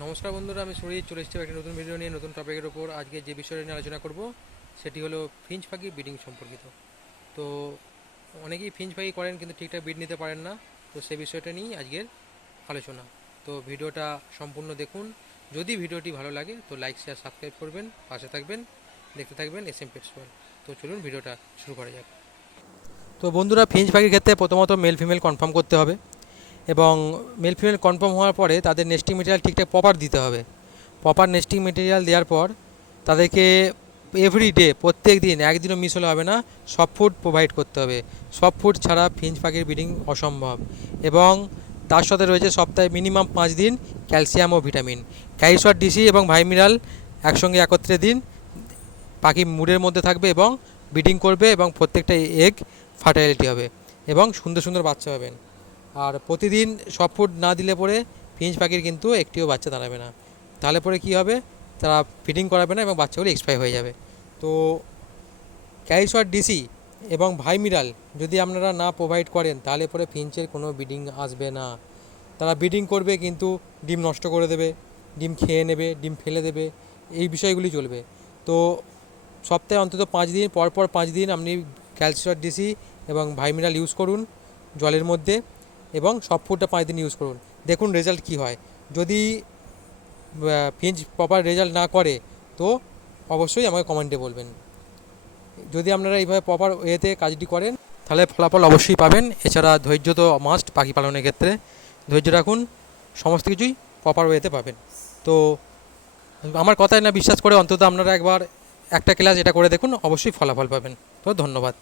নমস্কার বন্ধুরা, আমি সুরজিৎ চলে এসেছি একটা নতুন ভিডিও নিয়ে, নতুন টপিকের উপর। আজকে যে বিষয়টা নিয়ে আলোচনা করব সেটি হলো ফিঞ্চ পাখি ব্রিডিং সম্পর্কিত। তো অনেকেই ফিঞ্চ পাখি করেন কিন্তু ঠিকঠাক ব্রিড নিতে পারেন না। তো সেই বিষয়টা নিয়েই আজকের আলোচনা। তো ভিডিওটা সম্পূর্ণ দেখুন। যদি ভিডিওটি ভালো লাগে তো লাইক শেয়ার সাবস্ক্রাইব করবেন, পাশে থাকবেন, দেখতে থাকবেন এস এম পেটস ওয়ার্ল্ড। তো চলুন ভিডিওটা শুরু করা যাক। তো বন্ধুরা, ফিঞ্চ পাখির ক্ষেত্রে প্রথমত মেল ফিমেল কনফার্ম করতে হবে, এবং মেল ফিমেল কনফার্ম হওয়ার পরে তাদের নেস্টিং মেটেরিয়াল ঠিকঠাক প্রপার দিতে হবে। প্রপার নেস্টিং মেটেরিয়াল দেওয়ার পর তাদেরকে এভরিডে, প্রত্যেক দিন, একদিনও মিস হলে হবে না, সব ফুড প্রোভাইড করতে হবে। সব ফুড ছাড়া ফিঞ্চ পাখির ব্রিডিং অসম্ভব। এবং তার সাথে রয়েছে সপ্তাহে মিনিমাম 5 দিন ক্যালসিয়াম ও ভিটামিন। ক্যালসিয়াম ডিসি এবং ভাইমিনাল একসঙ্গে একত্রে দিন। পাখি মুডের মধ্যে থাকবে এবং ব্রিডিং করবে, এবং প্রত্যেকটা এগ ফার্টাইলিটি হবে এবং সুন্দর সুন্দর বাচ্চা পাবেন। আর প্রতিদিন সব ফুড না দিলে পরে ফিঞ্চ পাখির কিন্তু একটিও বাচ্চা দাঁড়াবে না। তাহলে পরে কী হবে, তারা ফিডিং করাবে না এবং বাচ্চাগুলো এক্সপায়ার হয়ে যাবে। তো ক্যারিসোয়ার ডিসি এবং ভাইমিরাল যদি আপনারা না প্রোভাইড করেন তাহলে পরে ফিঞ্চের কোনো ব্রিডিং আসবে না। তারা ব্রিডিং করবে কিন্তু ডিম নষ্ট করে দেবে, ডিম খেয়ে নেবে, ডিম ফেলে দেবে, এই বিষয়গুলি চলবে। তো সপ্তাহে অন্তত 5 দিন, পরপর 5 দিন আপনি ক্যালসিয়াম ডিসি এবং ভাইমিনাল ইউজ করুন জলের মধ্যে, এবং সব ফুডটা 5 দিন ইউজ করুন। দেখুন রেজাল্ট কী হয়। যদি ফিঞ্চ প্রপার রেজাল্ট না করে তো অবশ্যই আমাকে কমেন্টে বলবেন। যদি আপনারা এইভাবে প্রপার ওয়েতে কাজটি করেন তাহলে ফলাফল অবশ্যই পাবেন। এছাড়া ধৈর্য তো মাস্ট পাখি পালনের ক্ষেত্রে। ধৈর্য রাখুন, সমস্ত কিছুই প্রপার ওয়েতে পাবেন। তো আমার কথায় না বিশ্বাস করে অন্তত আপনারা একবার একটা ক্লাস এটা করে দেখুন, অবশ্যই ফলাফল পাবেন। তো ধন্যবাদ।